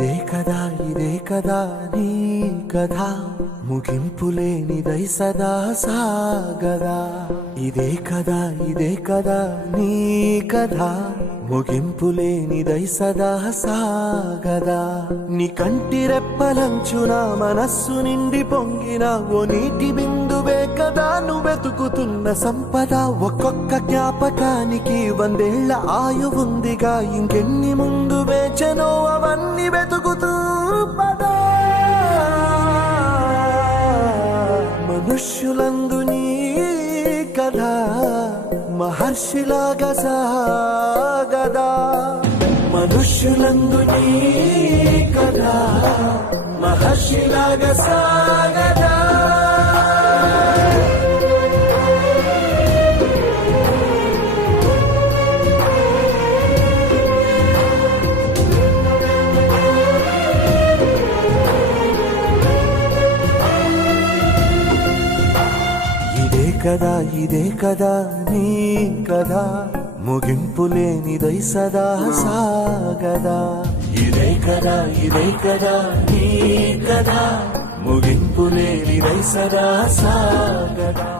ఇదే కదా నీ కథ ముగింపులేనిదై సదా సాగదా ఇదే కదా నీ కథ ముగింపులేనిదై సదా సాగదా నీ కంటి రెప్పలంచున మనస్సు నిండి పొంగిన ఓ నీటి బిందువే కదా నువ్వెతుకుతున్న సంపద ఒక్కొక్క జ్ఞాపకానికి 100 ఏళ్ల ఆయువుందిగా ఇంకెన్ని ముందు వేచనో అవన్నీ వెతుకుతూ పదా మనుష్యులందు నీ కథ మహర్షిలాగా సాగదా మనుష్యులందు నీ కథ మహర్షిలాగా సాగదా ఇదే కదా నీ కథ ముగింపులేనిదై సదా సాగదా ఇదే కదా నీ కథ ముగింపులేనిదై సదా సాగదా